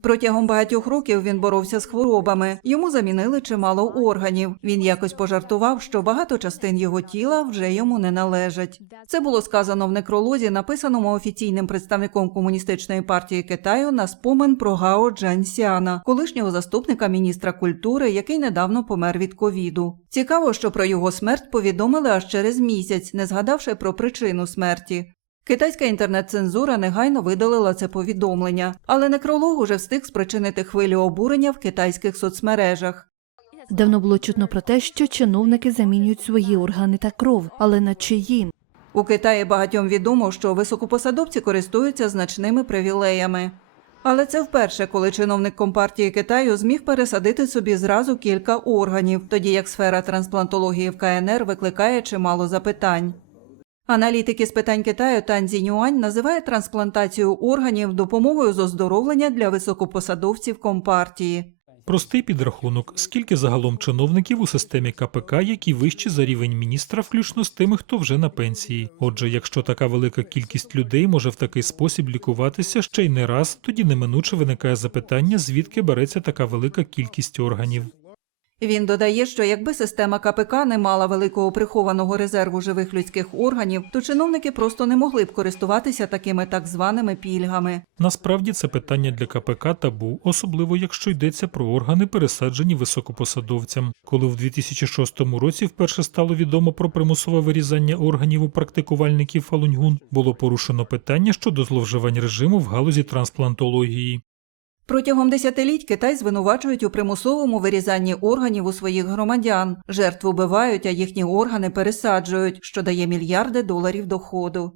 Протягом багатьох років він боровся з хворобами. Йому замінили чимало органів. Він якось пожартував, що багато частин його тіла вже йому не належать. Це було сказано в некролозі, написаному офіційним представником комуністичної партії Китаю на спомин про Гао Джансяна, колишнього заступника міністра культури, який недавно помер від ковіду. Цікаво, що про його смерть повідомили аж через місяць, не згадавши про причину смерті. Китайська інтернет-цензура негайно видалила це повідомлення, але некролог уже встиг спричинити хвилю обурення в китайських соцмережах. Давно було чутно про те, що чиновники замінюють свої органи та кров, але на чиї? У Китаї багатьом відомо, що високопосадовці користуються значними привілеями. Але це вперше, коли чиновник Компартії Китаю зміг пересадити собі зразу кілька органів, тоді як сфера трансплантології в КНР викликає чимало запитань. Аналітики з питань Китаю Тан Зінюань називає трансплантацію органів допомогою з оздоровлення для високопосадовців Компартії. Простий підрахунок, скільки загалом чиновників у системі КПК, які вищі за рівень міністра, включно з тими, хто вже на пенсії. Отже, якщо така велика кількість людей може в такий спосіб лікуватися ще й не раз, тоді неминуче виникає запитання, звідки береться така велика кількість органів. Він додає, що якби система КПК не мала великого прихованого резерву живих людських органів, то чиновники просто не могли б користуватися такими так званими пільгами. Насправді це питання для КПК табу, особливо якщо йдеться про органи, пересаджені високопосадовцям. Коли в 2006 році вперше стало відомо про примусове вирізання органів у практикувальників Фалуньгун, було порушено питання щодо зловживань режиму в галузі трансплантології. Протягом десятиліть Китай звинувачують у примусовому вирізанні органів у своїх громадян. Жертв убивають, а їхні органи пересаджують, що дає мільярди доларів доходу.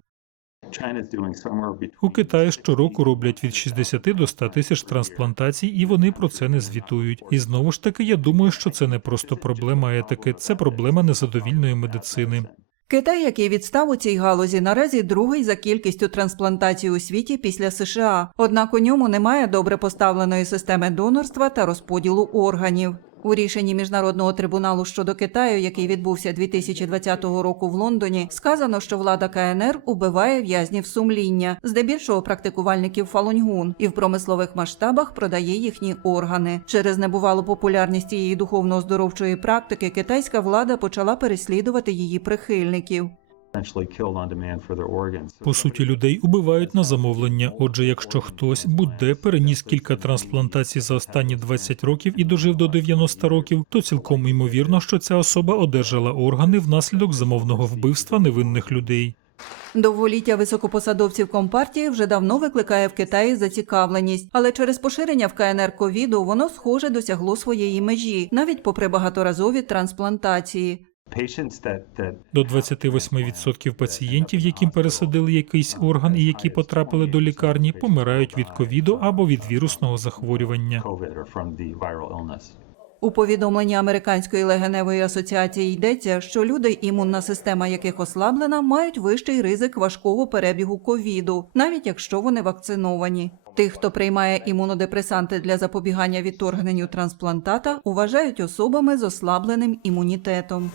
У Китаї щороку роблять від 60 до 100 тисяч трансплантацій, і вони про це не звітують. І знову ж таки, я думаю, що це не просто проблема етики, це проблема незадовільної медицини. Китай, який відстав у цій галузі, наразі другий за кількістю трансплантацій у світі після США. Однак у ньому немає добре поставленої системи донорства та розподілу органів. У рішенні міжнародного трибуналу щодо Китаю, який відбувся 2020 року в Лондоні, сказано, що влада КНР убиває в'язнів сумління, здебільшого практикувальників Фалуньгун, і в промислових масштабах продає їхні органи. Через небувалу популярність цієї духовно-оздоровчої практики китайська влада почала переслідувати її прихильників. Essentially killed on demand for their organs. По суті, людей убивають на замовлення. Отже, якщо хтось будь-де переніс кілька трансплантацій за останні 20 років і дожив до 90 років, то цілком ймовірно, що ця особа одержала органи внаслідок замовного вбивства невинних людей. Довголіття високопосадовців компартії вже давно викликає в Китаї зацікавленість, але через поширення в КНР ковіду воно схоже досягло своєї межі, навіть попри багаторазові трансплантації. До 28% пацієнтів, яким пересадили якийсь орган і які потрапили до лікарні, помирають від ковіду або від вірусного захворювання. У повідомленні Американської легеневої асоціації йдеться, що люди, імунна система яких ослаблена, мають вищий ризик важкого перебігу ковіду, навіть якщо вони вакциновані. Тих, хто приймає імунодепресанти для запобігання відторгненню трансплантата, вважають особами з ослабленим імунітетом.